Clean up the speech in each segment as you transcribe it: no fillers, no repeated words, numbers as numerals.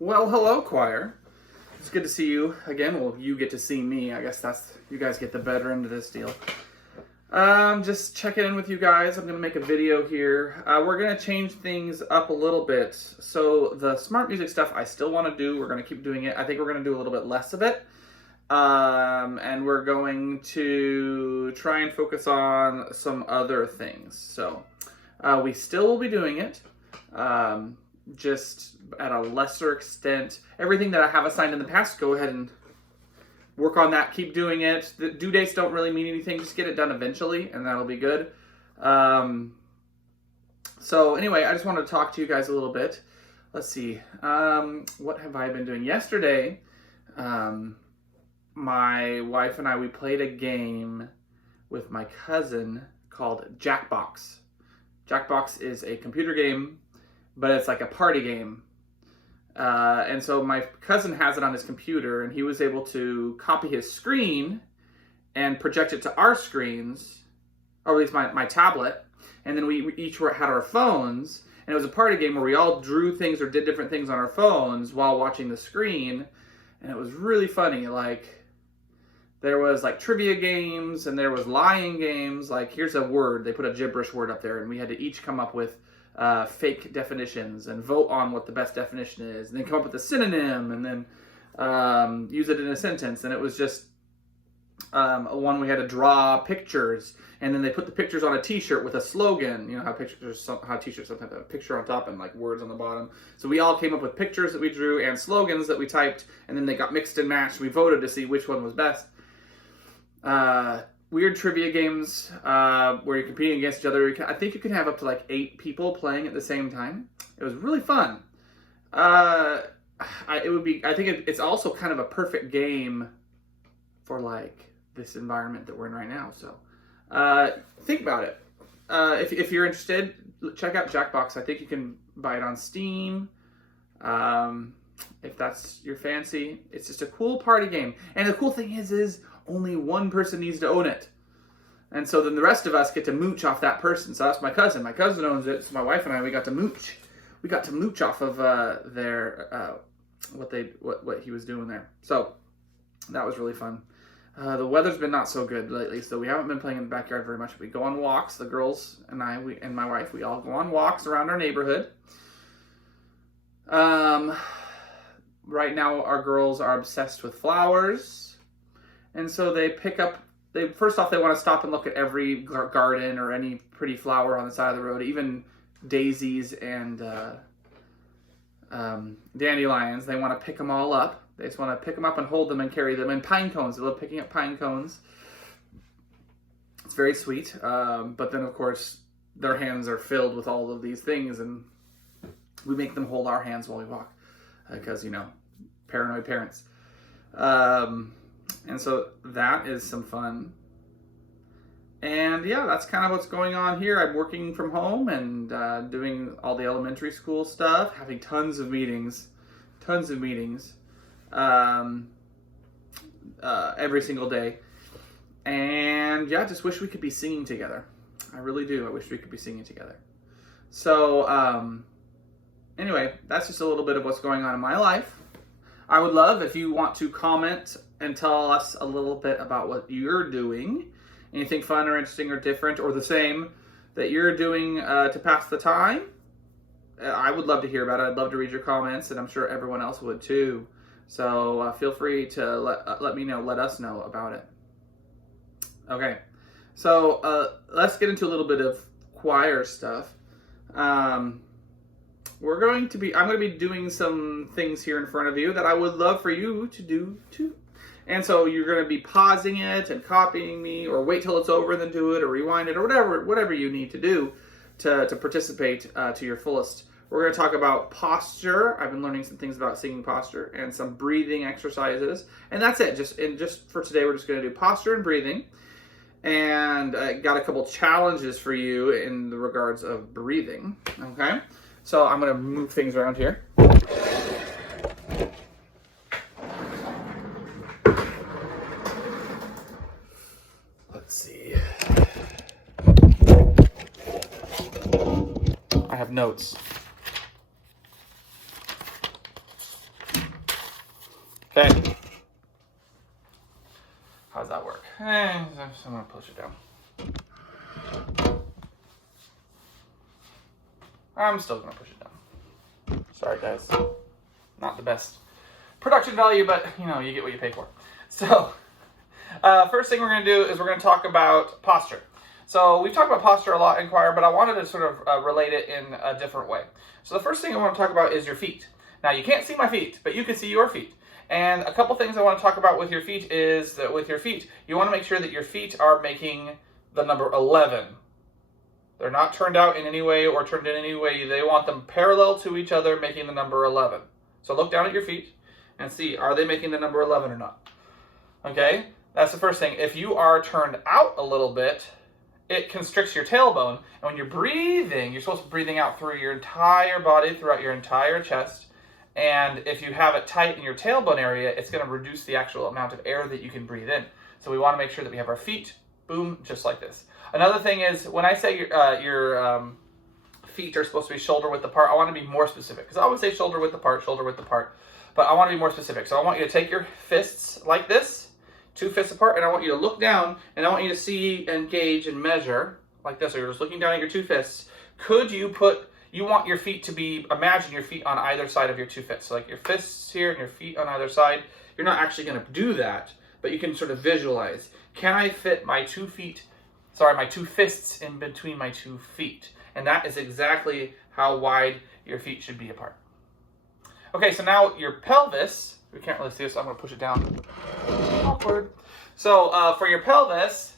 Well, hello, choir. It's good to see you again. Well, you get to see me. I guess you guys get the better end of this deal. Just checking in with you guys. I'm going to make a video here. We're going to change things up a little bit. So the smart music stuff I still want to do. We're going to keep doing it. I think we're going to do a little bit less of it. And we're going to try and focus on some other things. So we still will be doing it. Just at a lesser extent. Everything that I have assigned in the past, go ahead and work on that. Keep doing it. The due dates don't really mean anything. Just get it done eventually, and that'll be good. So anyway, I just wanted to talk to you guys a little bit. Let's see. What have I been doing? Yesterday, my wife and I, we played a game with my cousin called Jackbox. Jackbox is a computer game, but it's like a party game. And so my cousin has it on his computer, and he was able to copy his screen and project it to our screens, or at least my tablet. And then we each had our phones, and it was a party game where we all drew things or did different things on our phones while watching the screen. And it was really funny. Like, there was like trivia games, and there was lying games. Like, here's a word. They put a gibberish word up there, and we had to each come up with fake definitions and vote on what the best definition is, and then come up with a synonym, and then use it in a sentence. And it was just one we had to draw pictures, and then they put the pictures on a T-shirt with a slogan. You know how T-shirts sometimes have a picture on top and like words on the bottom. So we all came up with pictures that we drew and slogans that we typed, and then they got mixed and matched. We voted to see which one was best. Weird trivia games where you're competing against each other. I think you can have up to like 8 people playing at the same time. It was really fun. I think it's also kind of a perfect game for like this environment that we're in right now. So think about it. If you're interested, check out Jackbox. I think you can buy it on Steam. If that's your fancy. It's just a cool party game. And the cool thing is only one person needs to own it. And so then the rest of us get to mooch off that person. So that's my cousin. My cousin owns it. So my wife and I, we got to mooch. We got to mooch off of what he was doing there. So that was really fun. The weather's been not so good lately, so we haven't been playing in the backyard very much. We go on walks. The girls and I, and my wife, we all go on walks around our neighborhood. Right now, our girls are obsessed with flowers. And so first off, they want to stop and look at every garden or any pretty flower on the side of the road, even daisies and dandelions. They want to pick them all up. They just want to pick them up and hold them and carry them. And pine cones. They love picking up pine cones. It's very sweet. But then, of course, their hands are filled with all of these things, and we make them hold our hands while we walk because, paranoid parents. And so that is some fun. And yeah, that's kind of what's going on here. I'm working from home and doing all the elementary school stuff, having tons of meetings every single day. And yeah, just wish we could be singing together. I really do. I wish we could be singing together. So anyway, that's just a little bit of what's going on in my life. I would love if you want to comment and tell us a little bit about what you're doing. Anything fun or interesting or different or the same that you're doing to pass the time. I would love to hear about it. I'd love to read your comments, and I'm sure everyone else would too. So feel free to let me know, let us know about it. Okay, so let's get into a little bit of choir stuff. I'm going to be doing some things here in front of you that I would love for you to do too. And so you're going to be pausing it and copying me, or wait till it's over and then do it, or rewind it, or whatever you need to do to participate to your fullest. We're going to talk about posture. I've been learning some things about singing posture and some breathing exercises. And that's it. Just for today, we're just going to do posture and breathing. And I got a couple challenges for you in the regards of breathing. Okay? So I'm going to move things around here. Let's see. I have notes. Okay. How does that work? I'm going to push it down. I'm still going to push it down. Sorry, guys. Not the best production value, but, you know, you get what you pay for. So, first thing we're going to do is we're going to talk about posture. So, we've talked about posture a lot in choir, but I wanted to sort of relate it in a different way. So, the first thing I want to talk about is your feet. Now, you can't see my feet, but you can see your feet. And a couple things I want to talk about with your feet is that with your feet, you want to make sure that your feet are making the number 11. They're not turned out in any way or turned in any way. They want them parallel to each other, making the number 11. So look down at your feet and see, are they making the number 11 or not? Okay, that's the first thing. If you are turned out a little bit, it constricts your tailbone. And when you're breathing, you're supposed to be breathing out through your entire body, throughout your entire chest. And if you have it tight in your tailbone area, it's going to reduce the actual amount of air that you can breathe in. So we want to make sure that we have our feet, boom, just like this. Another thing is, when I say your feet are supposed to be shoulder width apart, I want to be more specific. Because I always say shoulder width apart. But I want to be more specific. So I want you to take your fists like this, 2 fists apart, and I want you to look down, and I want you to see and gauge and measure like this. So you're just looking down at your 2 fists. Could you put... You want your feet to be, imagine your feet on either side of your 2 fists. So like your fists here and your feet on either side. You're not actually going to do that, but you can sort of visualize. Can I fit my 2 fists in between my 2 feet? And that is exactly how wide your feet should be apart. Okay, so now your pelvis, we can't really see this, so I'm going to push it down. Awkward. So for your pelvis,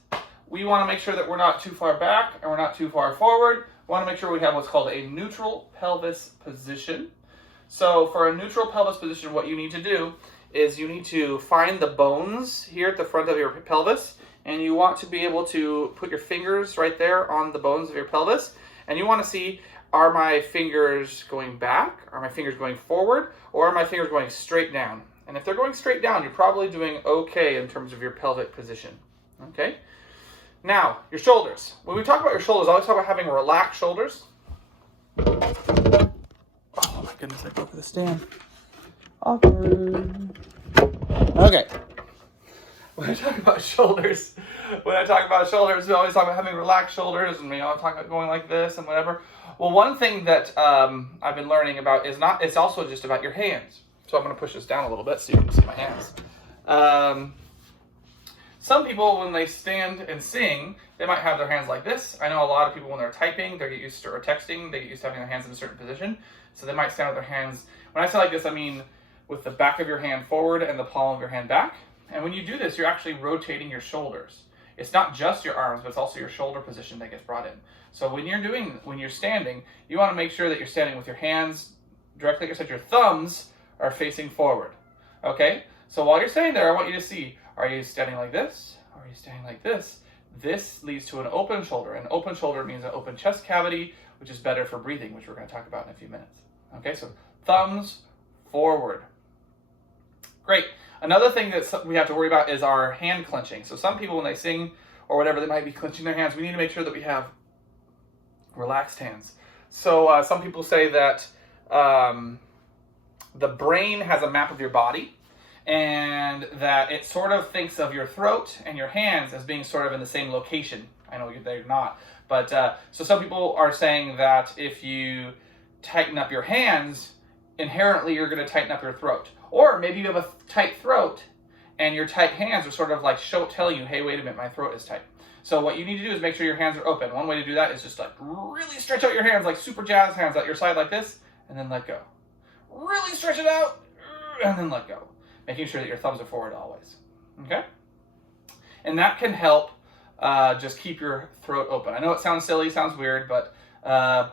we want to make sure that we're not too far back and we're not too far forward. We want to make sure we have what's called a neutral pelvis position. So for a neutral pelvis position, what you need to do is you need to find the bones here at the front of your pelvis, and you want to be able to put your fingers right there on the bones of your pelvis, and you want to see, are my fingers going back, are my fingers going forward, or are my fingers going straight down? And if they're going straight down, you're probably doing okay in terms of your pelvic position. Okay? Now, your shoulders. When we talk about your shoulders, I always talk about having relaxed shoulders. Oh my goodness, I broke the stand. Awkward. Okay. When I talk about shoulders, we always talk about having relaxed shoulders, and we all talk about going like this and whatever. Well, one thing that I've been learning about is it's also just about your hands. So I'm going to push this down a little bit so you can see my hands. Some people, when they stand and sing, they might have their hands like this. I know a lot of people, when they're typing, they get used to, or texting, they get used to having their hands in a certain position. So they might stand with their hands. When I say like this, I mean with the back of your hand forward and the palm of your hand back. And when you do this, you're actually rotating your shoulders. It's not just your arms, but it's also your shoulder position that gets brought in. So when you're standing, you want to make sure that you're standing with your hands directly, like I said, your thumbs are facing forward. Okay? So while you're standing there, I want you to see, are you standing like this? Are you standing like this? This leads to an open shoulder. An open shoulder means an open chest cavity, which is better for breathing, which we're going to talk about in a few minutes. Okay, so thumbs forward. Great. Another thing that we have to worry about is our hand clenching. So some people, when they sing or whatever, they might be clenching their hands. We need to make sure that we have relaxed hands. So some people say that the brain has a map of your body, and that it sort of thinks of your throat and your hands as being sort of in the same location. I know they're not. But so some people are saying that if you tighten up your hands, inherently you're going to tighten up your throat. Or maybe you have a tight throat and your tight hands are sort of like telling you, hey, wait a minute, my throat is tight. So what you need to do is make sure your hands are open. One way to do that is just like really stretch out your hands, like super jazz hands at your side like this, and then let go. Really stretch it out, and then let go. Making sure that your thumbs are forward always. Okay? And that can help just keep your throat open. I know it sounds silly, sounds weird, but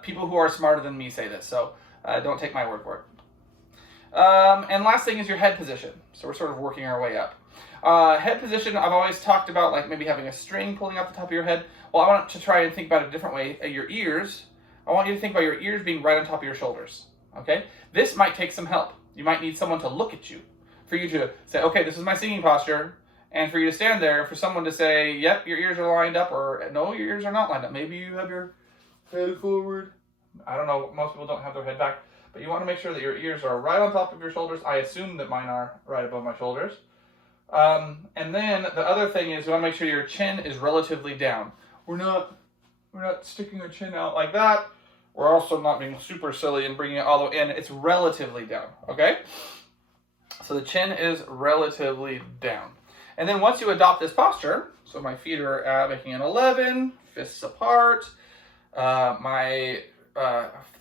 people who are smarter than me say this, so don't take my word for it. And last thing is your head position. So we're sort of working our way up. Head position, I've always talked about like maybe having a string pulling out the top of your head. Well, I want to try and think about it a different way. Your ears, I want you to think about your ears being right on top of your shoulders. Okay? This might take some help. You might need someone to look at you, for you to say, okay, this is my singing posture, and for you to stand there, for someone to say, yep, your ears are lined up, or no, your ears are not lined up. Maybe you have your head forward. I don't know, most people don't have their head back. but you want to make sure that your ears are right on top of your shoulders. I assume that mine are right above my shoulders. And then the other thing is you want to make sure your chin is relatively down. We're not sticking our chin out like that. We're also not being super silly and bringing it all the way in. It's relatively down, okay? So the chin is relatively down. And then once you adopt this posture, so my feet are making an 11, fists apart, my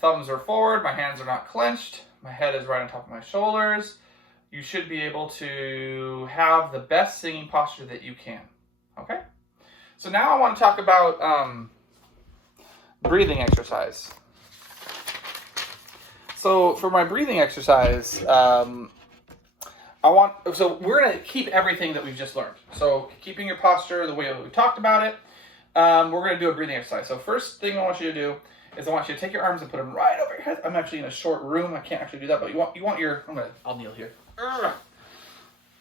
thumbs are forward, my hands are not clenched, my head is right on top of my shoulders, you should be able to have the best singing posture that you can, okay? So now I want to talk about breathing exercise. So for my breathing exercise, so we're going to keep everything that we've just learned. So keeping your posture the way that we talked about it, we're going to do a breathing exercise. So first thing I want you to do is I want you to take your arms and put them right over your head. I'm actually in a short room. I can't actually do that, but you want your, I'll kneel here. Right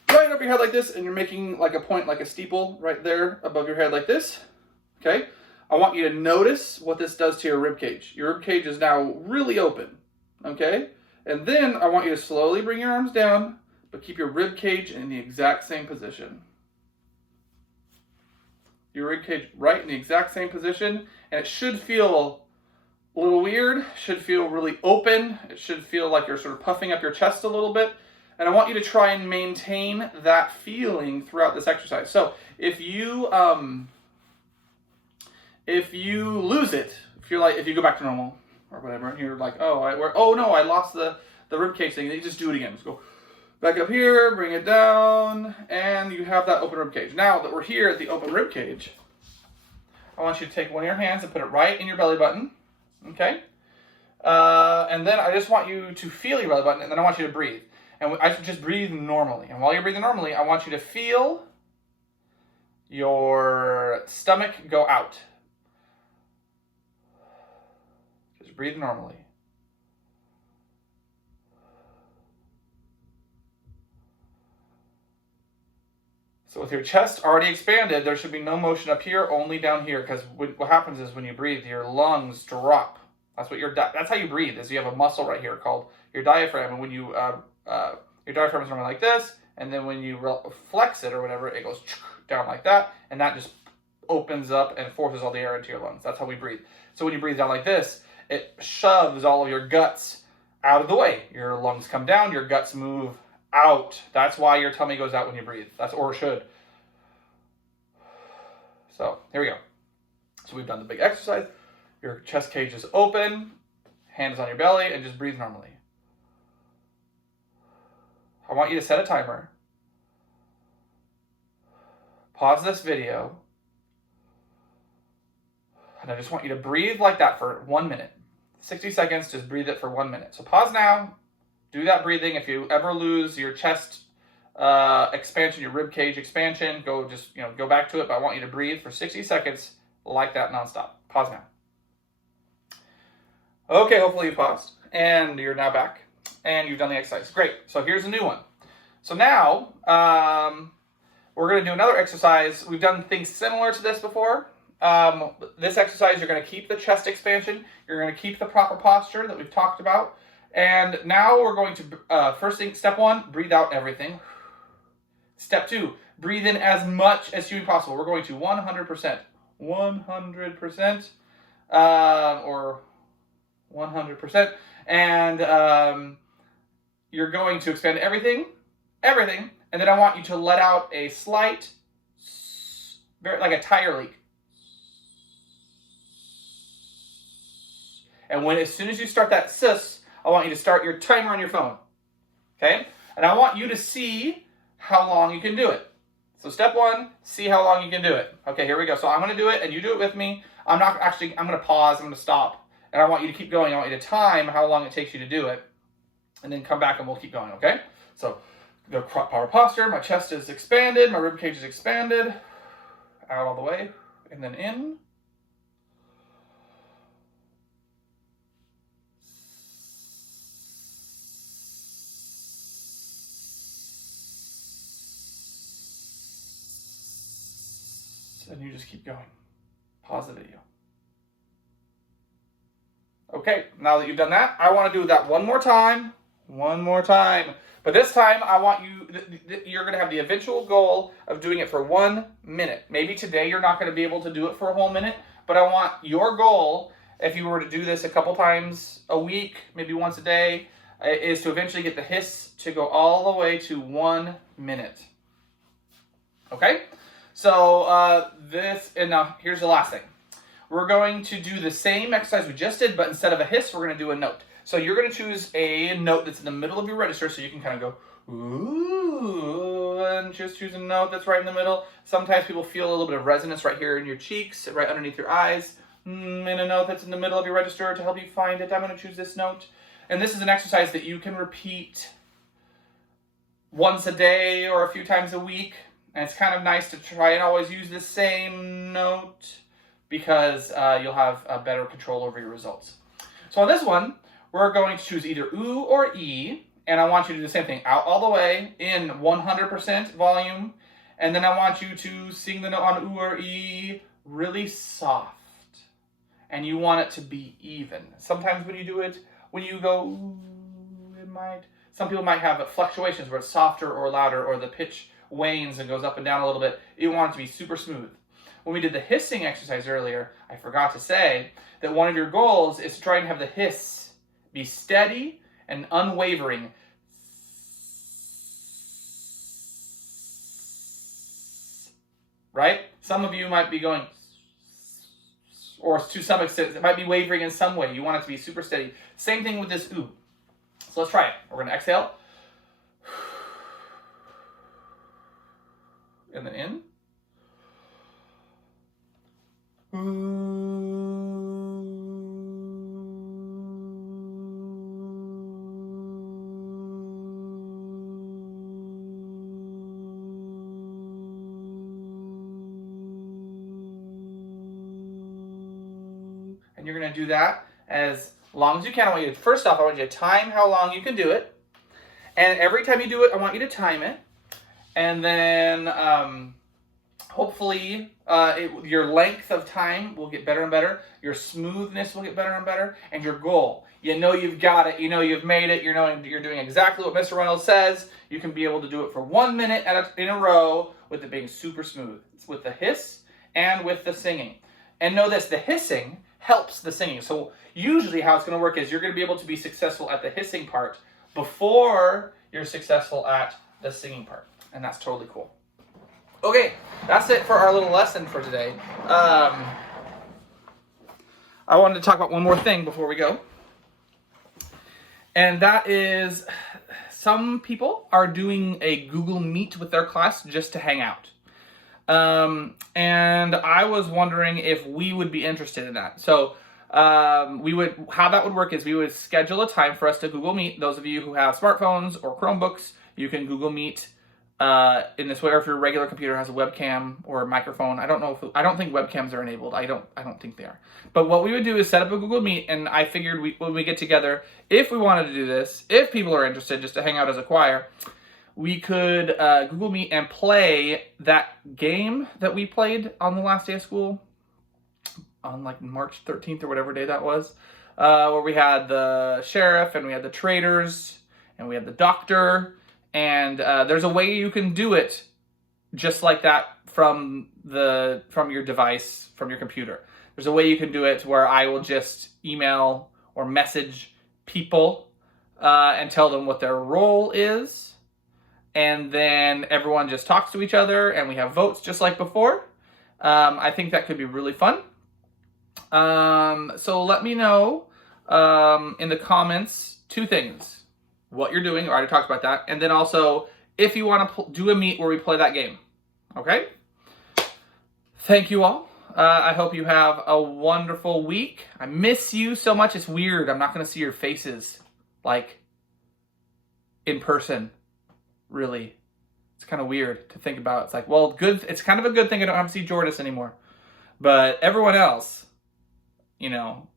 over your head like this, and you're making like a point, like a steeple right there above your head like this. Okay? I want you to notice what this does to your rib cage. Your rib cage is now really open. Okay? And then I want you to slowly bring your arms down, but keep your rib cage in the exact same position. Your rib cage right in the exact same position, and it should feel a little weird, should feel really open, it should feel like you're sort of puffing up your chest a little bit, and I want you to try and maintain that feeling throughout this exercise. So if you lose it, if you go back to normal or whatever, and you're like, oh no, I lost the rib cage thing, then you just do it again. Just go back up here, bring it down, and you have that open rib cage. Now that we're here at the open rib cage, I want you to take one of your hands and put it right in your belly button, okay? And then I just want you to feel your belly button, and then I want you to breathe. And I just breathe normally. And while you're breathing normally, I want you to feel your stomach go out. Just breathe normally. So with your chest already expanded, there should be no motion up here, only down here, because what happens is when you breathe, your lungs drop. That's how you breathe, is you have a muscle right here called your diaphragm, and when you your diaphragm is normally like this, and then when you flex it or whatever, it goes down like that, and that just opens up and forces all the air into your lungs. That's how we breathe. So when you breathe down like this, it shoves all of your guts out of the way. Your lungs come down, your guts move out. That's why your tummy goes out when you breathe. Or should. So here we go. So we've done the big exercise. Your chest cage is open, hand is on your belly, and just breathe normally. I want you to set a timer. Pause this video. And I just want you to breathe like that for 1 minute. 60 seconds, just breathe it for 1 minute. So pause now. Do that breathing. If you ever lose your chest expansion, your rib cage expansion, go back to it. But I want you to breathe for 60 seconds like that nonstop. Pause now. Okay, hopefully you paused. And you're now back. And you've done the exercise. Great. So here's a new one. So now we're going to do another exercise. We've done things similar to this before. This exercise, you're going to keep the chest expansion. You're going to keep the proper posture that we've talked about. And now we're going to, first thing, step 1, breathe out everything. Step 2, breathe in as much as humanly possible. We're going to 100%. 100%. Or 100%. And you're going to expand everything. And then I want you to let out a slight, like a tire leak. And as soon as you start that sus, I want you to start your timer on your phone. Okay? And I want you to see how long you can do it. So step 1, see how long you can do it. Okay, here we go. So I'm going to do it, and you do it with me. I'm going to pause, I'm going to stop. And I want you to keep going. I want you to time how long it takes you to do it. And then come back and we'll keep going, okay? So the power posture, my chest is expanded, my rib cage is expanded. Out all the way, and then in. And you just keep going. Pause the video. Okay. Okay, now that you've done that, I want to do that one more time. One more time. But this time, I want you, you're going to have the eventual goal of doing it for 1 minute. Maybe today you're not going to be able to do it for a whole minute, but I want your goal, if you were to do this a couple times a week, maybe once a day, is to eventually get the hiss to go all the way to 1 minute. Okay? So and now here's the last thing. We're going to do the same exercise we just did, but instead of a hiss, we're going to do a note. So you're going to choose a note that's in the middle of your register, so you can kind of go, ooh, and just choose a note that's right in the middle. Sometimes people feel a little bit of resonance right here in your cheeks, right underneath your eyes, and a note that's in the middle of your register to help you find it. I'm going to choose this note. And this is an exercise that you can repeat once a day or a few times a week. And it's kind of nice to try and always use the same note because you'll have a better control over your results. So on this one, we're going to choose either ooh or e, and I want you to do the same thing. Out all the way in 100% volume, and then I want you to sing the note on ooh or e really soft. And you want it to be even. Sometimes when you do it, when you go ooh, some people might have fluctuations where it's softer or louder, or the pitch wanes and goes up and down a little bit. You want it to be super smooth. When we did the hissing exercise earlier, I forgot to say that one of your goals is to try and have the hiss be steady and unwavering. Right? Some of you might be going, or to some extent, it might be wavering in some way. You want it to be super steady. Same thing with this ooh. So let's try it. We're going to exhale. And then in. And you're going to do that as long as you can. First off, I want you to time how long you can do it. And every time you do it, I want you to time it. And then hopefully your length of time will get better and better. Your smoothness will get better and better. And your goal. You know you've got it. You know you've made it. You're doing exactly what Mr. Reynolds says. You can be able to do it for 1 minute in a row with it being super smooth. It's with the hiss and with the singing. And know this, the hissing helps the singing. So usually how it's going to work is you're going to be able to be successful at the hissing part before you're successful at the singing part. And that's totally cool. Okay, that's it for our little lesson for today. I wanted to talk about one more thing before we go. And that is, some people are doing a Google Meet with their class just to hang out. And I was wondering if we would be interested in that. So how that would work is we would schedule a time for us to Google Meet. Those of you who have smartphones or Chromebooks, you can Google Meet in this way, or if your regular computer has a webcam or a microphone. I don't think webcams are enabled. I don't think they are. But what we would do is set up a Google Meet, and I figured when we get together, if we wanted to do this, if people are interested just to hang out as a choir, we could Google Meet and play that game that we played on the last day of school, on like March 13th or whatever day that was, where we had the sheriff and we had the traders and we had the doctor. And there's a way you can do it just like that from your device, from your computer. There's a way you can do it where I will just email or message people and tell them what their role is. And then everyone just talks to each other and we have votes just like before. I think that could be really fun. So let me know in the comments 2 things. What you're doing, I already talked about that. And then also, if you want to do a meet where we play that game. Okay? Thank you all. I hope you have a wonderful week. I miss you so much. It's weird. I'm not going to see your faces, like, in person, really. It's kind of weird to think about. It's like, well, good. It's kind of a good thing I don't have to see Jordis anymore. But everyone else, kind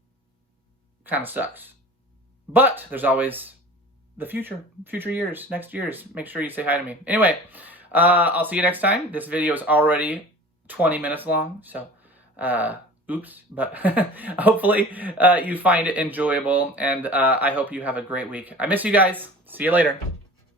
of sucks. But there's always the future years, next years. Make sure you say hi to me. Anyway, I'll see you next time. This video is already 20 minutes long, so Oops, but hopefully you find it enjoyable, and I hope you have a great week. I miss you guys. See you later.